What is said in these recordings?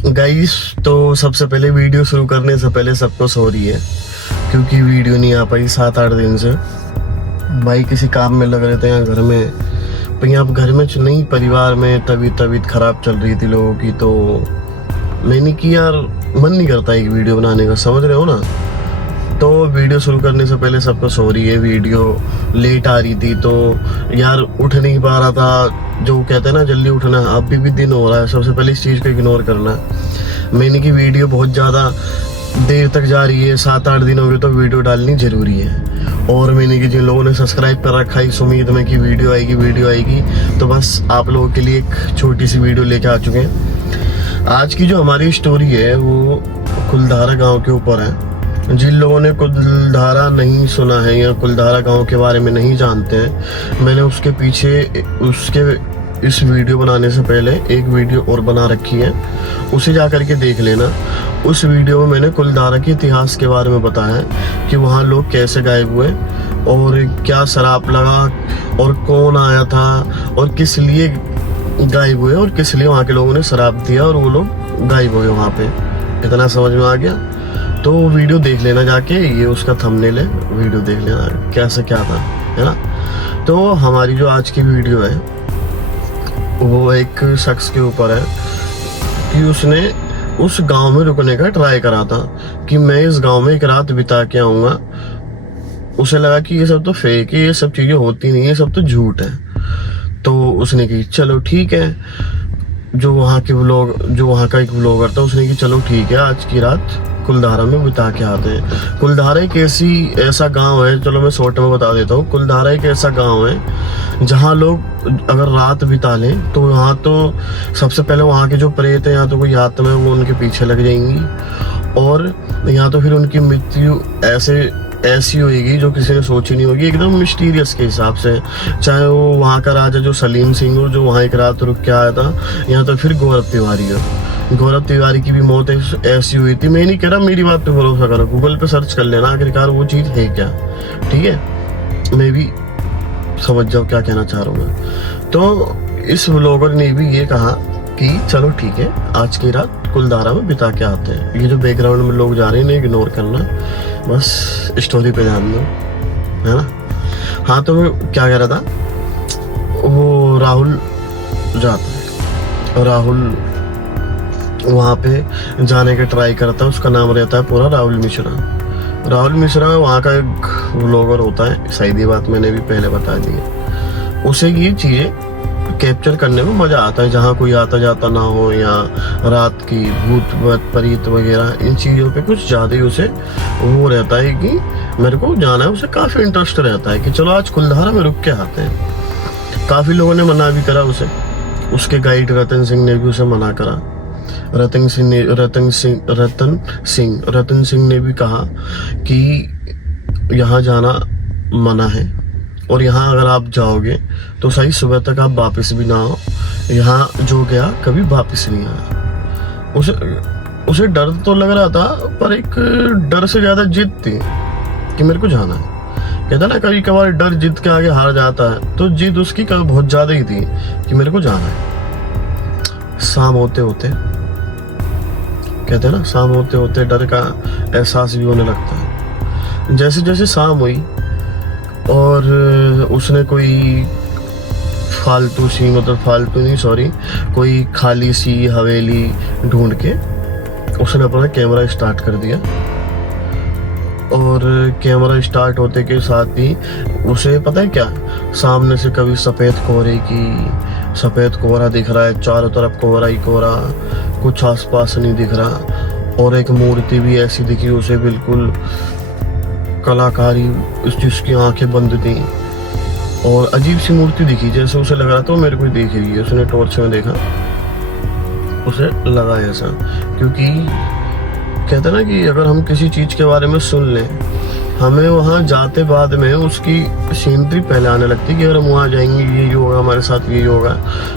Guys, तो सबसे पहले वीडियो शुरू करने से पहले सबको सॉरी है, क्योंकि वीडियो नहीं आ पाई 7-8 दिन से। भाई किसी काम में लग रहे थे यहाँ घर में, पर यहाँ घर में नहीं, परिवार में तबीयत खराब चल रही थी लोगों की, तो मैंने कि यार मन नहीं करता एक वीडियो बनाने का, समझ रहे हो ना। तो वीडियो शुरू करने से पहले सबको सॉरी है। वीडियो लेट आ रही थी तो यार उठ नहीं पा रहा था, जो कहते हैं ना जल्दी उठना। अभी भी दिन हो रहा है, सबसे पहले इस चीज़ को इग्नोर करना है। मैंने की वीडियो बहुत ज़्यादा देर तक जा रही है, 7-8 दिन हो गए, तो वीडियो डालनी ज़रूरी है। और मैंने कि जिन लोगों ने सब्सक्राइब कर रखा है इस उम्मीद में कि वीडियो आएगी, तो बस आप लोगों के लिए एक छोटी सी वीडियो लेके आ चुके हैं। आज की जो हमारी स्टोरी है वो कुलधारा गांव के ऊपर है। जिन लोगों ने कुलधारा नहीं सुना है या कुलधारा गांव के बारे में नहीं जानते हैं, मैंने उसके पीछे इस वीडियो बनाने से पहले एक वीडियो और बना रखी है, उसे जा करके देख लेना। उस वीडियो में मैंने कुलधारा के इतिहास के बारे में बताया है कि वहाँ लोग कैसे गायब हुए और क्या शराब लगा और कौन आया था और किस लिए गायब हुए और किस लिए वहाँ के लोगों ने शराब दिया और वो लोग गायब हुए वहाँ पे। इतना समझ में आ गया? तो वीडियो देख लेना जाके, ये उसका थंबनेल है, वीडियो देख लेना कैसे क्या था, है ना। तो हमारी जो आज की वीडियो है वो एक शख्स के ऊपर है कि उसने उस गांव में रुकने का ट्राई करा था कि मैं इस गांव में एक रात बिता के आऊँगा। उसे लगा कि ये सब तो फेक है, ये सब चीज़ें होती नहीं है, सब तो झूठ है। तो उसने की चलो ठीक है, जो वहाँ का एक व्लॉगर था, उसने की चलो ठीक है आज की रात कुलधारा में बिता के आते हैं। कुलधारा एक ऐसा गांव है, चलो मैं शॉर्ट में बता देता हूँ। कुलधारा एक ऐसा गांव है जहाँ लोग अगर रात बिता लें तो वहाँ तो सबसे पहले वहाँ के जो प्रेत हैं या तो कोई आत्मा है वो उनके पीछे लग जाएंगी, और या तो फिर उनकी मृत्यु ऐसी होगी जो किसी ने सोची नहीं होगी, एकदम मिस्टीरियस के हिसाब से। चाहे वो वहाँ का राजा जो सलीम सिंह हो, जो वहाँ एक रात रुक के आया था, या तो फिर गौरव तिवारी हो। गौरव तिवारी की भी मौत ऐसी हुई थी। मैं नहीं कह रहा, मेरी बात पे भरोसा करो, गूगल पे सर्च कर लेना आखिरकार वो चीज़ है क्या, ठीक है। मैं भी समझ जाओ क्या कहना चाह रहा हूँ मैं। तो इस व्लॉगर ने भी ये कहा कि चलो ठीक है आज की रात कुलधारा में बिता के आते हैं। ये जो बैकग्राउंड में लोग जा रहे हैं इन्हें इग्नोर करना, बस स्टोरी पे ध्यान दो, है ना। हाँ, तो क्या कह रहा था, वो राहुल जाता है और राहुल वहाँ पे जाने का ट्राई करता है। उसका नाम रहता है पूरा राहुल मिश्रा। राहुल मिश्रा वहाँ का एक व्लॉगर होता है, शायद ये बात मैंने भी पहले बता दी है। उसे ये चीज़ें कैप्चर करने में मज़ा आता है, जहाँ कोई आता जाता ना हो या रात की भूत प्रेत वगैरह इन चीज़ों पे कुछ ज़्यादा ही उसे वो रहता है कि मेरे को जाना है। उसे काफ़ी इंटरेस्ट रहता है कि चलो आज कुलधारा में रुक के आते हैं। काफ़ी लोगों ने मना भी करा उसे, उसके गाइड रतन सिंह ने भी उसे मना करा। रतन सिंह ने भी कहा कि यहाँ जाना मना है, और यहाँ अगर आप जाओगे तो सही सुबह तक आप वापस भी ना हो। यहाँ जो गया कभी वापस नहीं आया। उसे डर तो लग रहा था, पर एक डर से ज्यादा जिद थी कि मेरे को जाना है। कहता ना कभी कभार डर जिद के आगे हार जाता है, तो जिद उसकी बहुत ज्यादा ही थी कि मेरे को जाना है। शाम होते होते कहते हैं ना, शाम होते होते डर का एहसास भी होने लगता है। जैसे जैसे शाम हुई और उसने कोई कोई खाली सी हवेली ढूंढ के उसने अपना कैमरा स्टार्ट कर दिया। और कैमरा स्टार्ट होते के साथ ही उसे पता है क्या, सामने से कभी सफ़ेद कोहरा दिख रहा है, चारों तरफ कोहरा ही कोहरा, कुछ आसपास नहीं दिख रहा। और एक मूर्ति भी ऐसी दिखी उसे, बिल्कुल कलाकारी, जिसकी आंखें बंद थी और अजीब सी मूर्ति दिखी, जैसे उसे लग रहा था मेरे को देख रही है। उसने टॉर्च में देखा, उसे लगा ऐसा, क्योंकि कहते ना कि अगर हम किसी चीज़ के बारे में सुन लें, हमें वहाँ जाते बाद में उसकी सीनरी पहले आने लगती कि अगर हम वहाँ जाएंगे ये होगा, हमारे साथ ये होगा।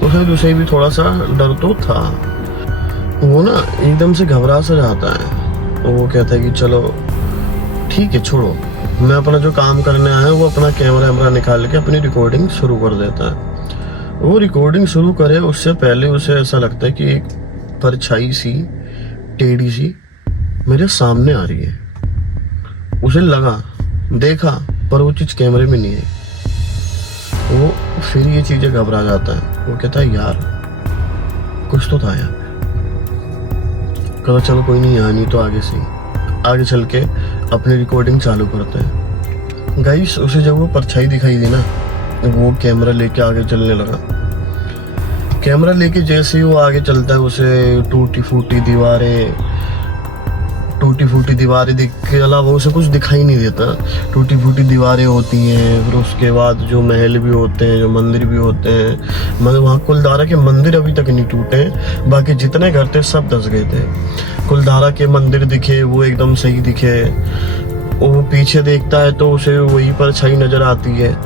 तो शायद उसे भी थोड़ा सा डर तो था। वो ना एकदम से घबरा सा जाता है। तो वो कहता है कि चलो ठीक है छोड़ो, मैं अपना जो काम करने आया वो अपना कैमरा निकाल के अपनी रिकॉर्डिंग शुरू कर देता है। वो रिकॉर्डिंग शुरू करे उससे पहले उसे ऐसा लगता है कि परछाई सी टेढ़ी सी मेरे सामने आ रही है। उसे लगा, देखा, पर वो चीज कैमरे में नहीं है। वो फिर ये चीजें घबरा जाता है। वो कहता है यार कुछ तो था यहाँ पे। कहता चलो कोई नहीं, यहाँ नहीं तो आगे से आगे चल के अपनी रिकॉर्डिंग चालू करते हैं। गाइस उसे जब वो परछाई दिखाई दी ना, वो कैमरा लेके आगे चलने लगा। कैमरा लेके जैसे ही वो आगे चलता है, उसे टूटी फूटी दीवारें दिख के अलावा उसे कुछ दिखाई नहीं देता। टूटी फूटी दीवारें होती हैं, फिर उसके बाद जो महल भी होते हैं, जो मंदिर भी होते हैं। मतलब वहाँ कुलधारा के मंदिर अभी तक नहीं टूटे, बाकी जितने घर थे सब धस गए थे। कुलधारा के मंदिर दिखे, वो एकदम सही दिखे। वो पीछे देखता है तो उसे वही परछाई नजर आती है।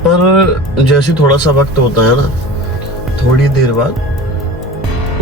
पर जैसे थोड़ा सा वक्त होता है ना, थोड़ी देर बाद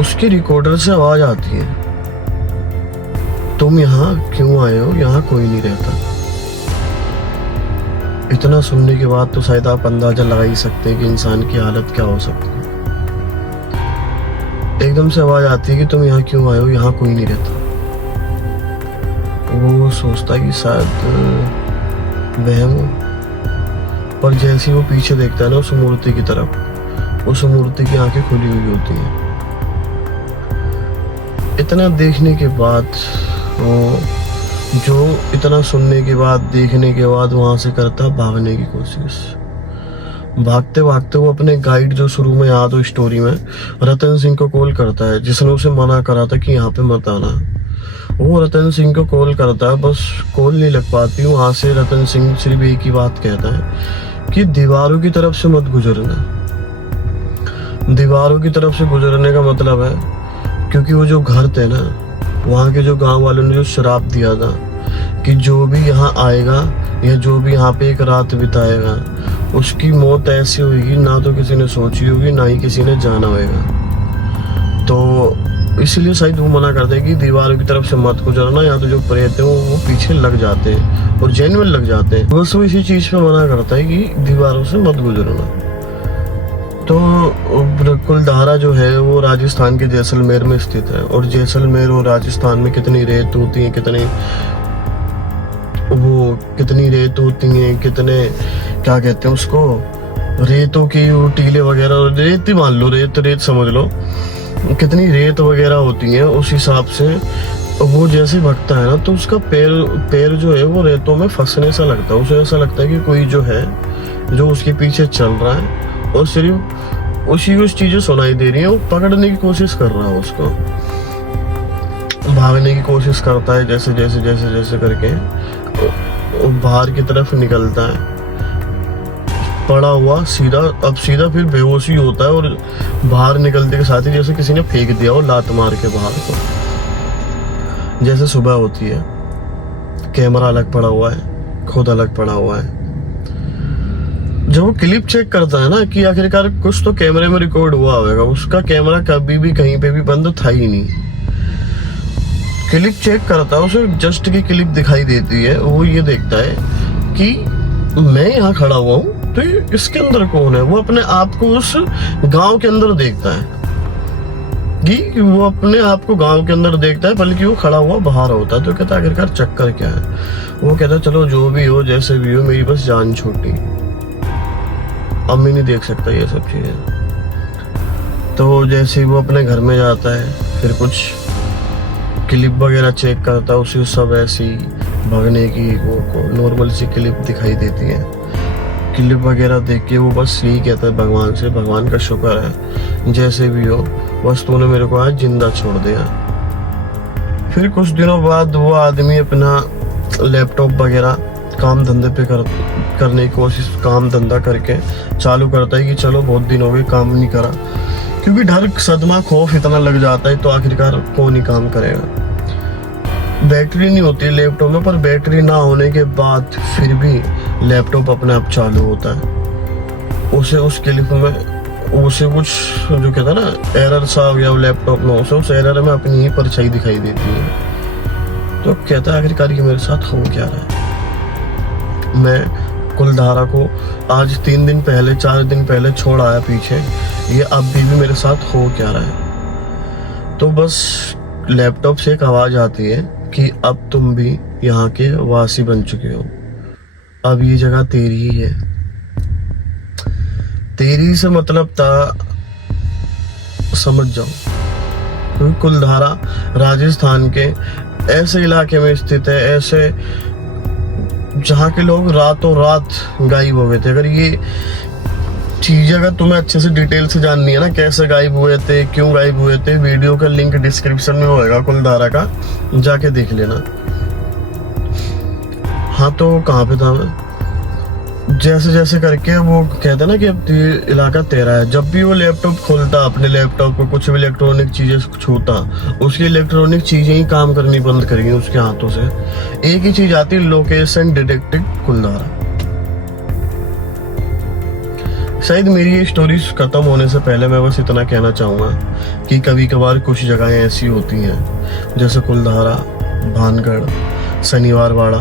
उसके रिकॉर्डर से आवाज आती है, तुम यहाँ क्यों आए हो, यहाँ कोई नहीं रहता। इतना सुनने के बाद तो शायद आप अंदाजा लगा ही सकते हैं कि इंसान की हालत क्या हो सकती है। एकदम से आवाज आती है कि तुम यहाँ क्यों आए हो, यहाँ कोई नहीं रहता। वो सोचता है कि शायद वहम हो, पर जैसे ही वो पीछे देखता है ना उस मूर्ति की तरफ, उस मूर्ति की आंखें खुली हुई होती हैं। इतना देखने के बाद जो इतना सुनने के बाद, देखने के बाद वहां से करता भागने की कोशिश। भागते भागते वो अपने गाइड, जो शुरू में याद हो स्टोरी में, रतन सिंह को कॉल करता है, जिसने उसे मना करा था कि यहाँ पे मत आना। वो रतन सिंह को कॉल करता है, बस कॉल नहीं लग पाती। वहां से रतन सिंह सिर्फ एक ही बात कहता है कि दीवारों की तरफ से मत गुजरना। दीवारों की तरफ से गुजरने का मतलब है, क्योंकि वो जो घर थे ना, वहाँ के जो गांव वालों ने जो श्राप दिया था कि जो भी यहाँ आएगा या जो भी यहाँ पे एक रात बिताएगा, उसकी मौत ऐसी होगी ना तो किसी ने सोची होगी, ना ही किसी ने जाना होगा। तो इसलिए शायद वो मना करते हैं कि दीवारों की तरफ से मत गुजरना, या तो जो प्रेत है वो पीछे लग जाते हैं और जेन्युइन लग जाते हैं। बस वो इसी चीज पे मना करता है कि दीवारों से मत गुजरना। तो कुलधारा जो है वो राजस्थान के जैसलमेर में स्थित है, और जैसलमेर और राजस्थान में कितनी रेत होती है, कितनी रेत होती है, कितने क्या कहते हैं उसको, रेतों की टीले वगैरह, रेत ही मान लो, रेत समझ लो, कितनी रेत वगैरह होती है। उस हिसाब से वो जैसे भगता है ना, तो उसका पैर जो है वो रेतों में फंसने सा लगता है। उसे ऐसा लगता है कि कोई जो है जो उसके पीछे चल रहा है, और सिर्फ उस चीजें सुनाई दे रही है। वो पकड़ने की कोशिश कर रहा है, उसको भागने की कोशिश करता है, जैसे करके वो बाहर की तरफ निकलता है, पड़ा हुआ सीधा फिर बेहोशी होता है, और बाहर निकलते के साथ ही जैसे किसी ने फेंक दिया हो लात मार के बाहर को। जैसे सुबह होती है, कैमरा अलग पड़ा हुआ है, खुद अलग पड़ा हुआ है। जब वो क्लिप चेक करता है ना कि आखिरकार कुछ तो कैमरे में रिकॉर्ड हुआ होगा, उसका कैमरा कभी भी कहीं पे भी बंद था ही नहीं। क्लिप चेक करता है, उसे जस्ट की क्लिप दिखाई देती है। वो ये देखता है कि मैं यहाँ खड़ा हुआ हूँ, तो इसके अंदर कौन है। वो अपने आप को उस गांव के अंदर देखता है, कि वो अपने आप को गांव के अंदर देखता है, बल्कि वो खड़ा हुआ बाहर होता है। तो कहता है आखिरकार चक्कर क्या है। वो कहता है चलो जो भी हो, जैसे भी हो, मेरी बस जान छूटी, अब मैं नहीं देख सकता ये सब चीजें। तो जैसे ही वो अपने घर में जाता है, फिर कुछ क्लिप वगैरह चेक करता है, उसे सब ऐसी भागने की वो नॉर्मल सी क्लिप दिखाई देती है। क्लिप वगैरह देख के वो बस यही कहता है भगवान से, भगवान का शुक्र है जैसे भी हो, बस तूने मेरे को आज जिंदा छोड़ दिया। फिर कुछ दिनों बाद वो आदमी अपना लैपटॉप वगैरह काम धंधे पे करने की कोशिश, काम धंधा करके चालू करता है कि चलो बहुत दिन हो गए काम नहीं करा, क्योंकि डर, सदमा, खौफ इतना लग जाता है, तो आखिरकार कौन ही काम करेगा। बैटरी नहीं होती लैपटॉप में, पर बैटरी ना होने के बाद फिर भी लैपटॉप अपने आप चालू होता है। उसे उस क्लिप में उसे कुछ जो कहता है ना एरर सा हो गया लैपटॉप में, उसे उस एरर में अपनी ही परछाई दिखाई देती है। तो कहता है आखिरकार ये मेरे साथ हो क्या रहा है। मैं कुलधारा को आज 3 दिन पहले, 4 दिन पहले छोड़ आया पीछे, ये अब भी मेरे साथ हो क्या रहा है। तो बस लैपटॉप से एक आवाज आती है कि अब तुम भी यहाँ के वासी बन चुके हो, अब ये जगह तेरी ही है। तेरी से मतलब था, समझ जाओ, क्योंकि कुलधारा राजस्थान के ऐसे इलाके में स्थित है, ऐसे जहाँ के लोग रातों रात गायब हो गए थे। अगर ये चीज अगर तुम्हें अच्छे से डिटेल से जाननी है ना, कैसे गायब हुए थे, क्यों गायब हुए थे, वीडियो का लिंक डिस्क्रिप्शन में होएगा कुलधारा का, जाके देख लेना। हाँ तो कहाँ पे था मैं, जैसे जैसे करके वो कहते ना कि अब ये इलाका तेरा है। जब भी वो लैपटॉप खोलता, अपने लैपटॉप को कुछ भी इलेक्ट्रॉनिक चीजें छूता, उसकी इलेक्ट्रॉनिक चीजें ही काम करनी बंद करेंगी उसके हाथों से। एक ही चीज आती, लोकेशन डिटेक्टिव कुलधारा। शायद मेरी ये स्टोरी खत्म होने से पहले मैं बस इतना कहना चाहूंगा कि कभी कभार कुछ जगहें ऐसी होती हैं, जैसे कुलधारा, भानगढ़, शनिवार वाड़ा,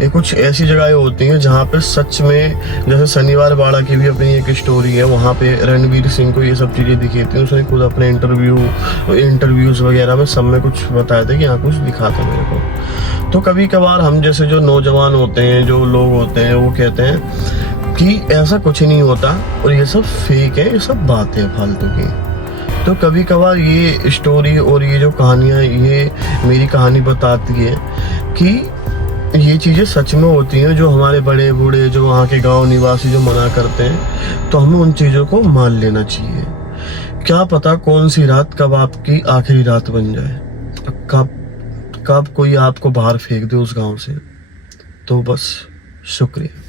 ये कुछ ऐसी जगहें होती हैं जहाँ पे सच में, जैसे शनिवार वाड़ा की भी अपनी एक स्टोरी है। वहाँ पे रणवीर सिंह को ये सब चीज़ें दिखी थी, उसने खुद अपने इंटरव्यूज वगैरह में सब में कुछ बताया था कि यहाँ कुछ दिखा था मेरे को। तो कभी कभार हम जैसे जो नौजवान होते हैं, जो लोग होते हैं, वो कहते हैं कि ऐसा कुछ नहीं होता और ये सब फेक है, ये सब बातें फालतू की। तो कभी कभार ये स्टोरी और ये जो कहानियाँ, ये मेरी कहानी बताती है कि ये चीज़ें सच में होती हैं। जो हमारे बड़े बूढ़े, जो वहाँ के गांव निवासी जो मना करते हैं, तो हमें उन चीज़ों को मान लेना चाहिए। क्या पता कौन सी रात कब आपकी आखिरी रात बन जाए, कब कोई आपको बाहर फेंक दे उस गांव से। तो बस शुक्रिया।